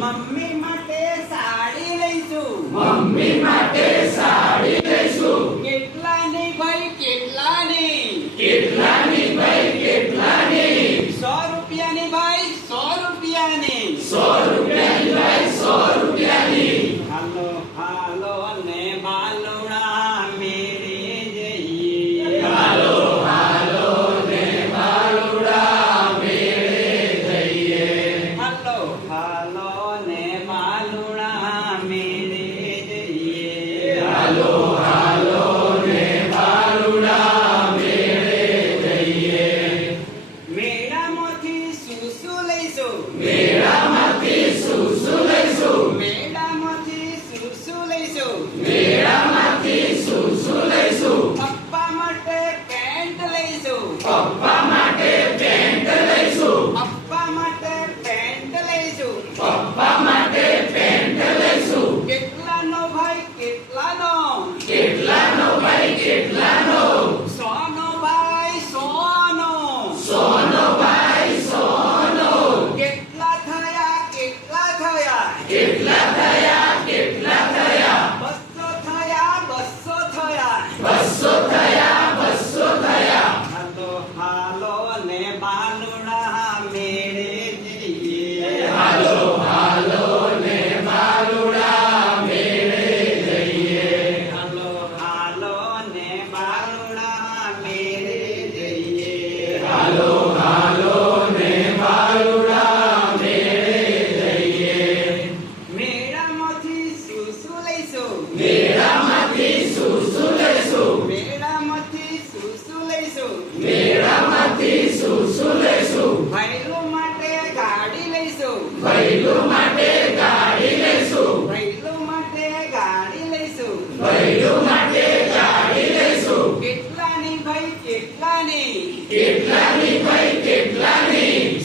Mummy માટે સાડી લઈશું. Mummy માટે સાડી લઈશું. કેટલાની ભાઈ કેટલાની? કેટલાની ભાઈ કેટલાની? 100 રૂપિયાની ભાઈ 100 રૂપિયાની. 100 રૂપિયાની ભાઈ 100 રૂપિયાની. હાલો હાલો ને બાલુડા મેળે જઈએ. હાલો હાલો ને બાલુડા મેળે જઈએ. હાલો હાલો ને બાલુડા મેળે જઈએ. હાલો હાલો ને બાલુડા મેળે જઈએ. મેળામાંથી શું શું લઈશું? મેળામાંથી શું શું લઈશું? મેળામાંથી શું શું લઈશું? મેળામાંથી શું શું લઈશું? પપ્પા માટે પેન્ટ લઈશું. પપ્પા માટે પેન્ટ લઈશું. પપ્પા માટે પેન્ટ લઈશું. પપ્પા માટે પેન્ટ લઈશું. કેટલાનો ભાઈ કેટલાનો? કેટલાનો ભાઈ કેટલાનો? 100 નો ભાઈ 100 નો. 100 નો ભાઈ 100 નો. કેટલા થયા કેટલા થયા? કેટલા થયા કેટલા થયા? 200 થયા 200 થયા. 200 થયા 200 થયા. હાલો હાલો ને બાલુડા મેળે જઈએ. હાલો હાલો ને બાલુડા મેળે જઈએ. હાલો હાલો ને બાલુડા મેળે જઈએ. હાલો હાલો ને બાલુડા મેળે જઈએ. મેળામાંથી શું શું લઈશું? મેળામાંથી શું શું લઈશું? મેળામાંથી શું શું લઈશું? મેળામાંથી શું શું લઈશું? ભૈલું માટે ગાડી લઈશું. ભૈલું માટે ગાડી લઈશું. ભૈલું માટે ગાડી લઈશું. ભૈલું માટે ગાડી લઈશું. કેટલાની ભાઈ કેટલાની? કેટલાની ભાઈ કેટલાની?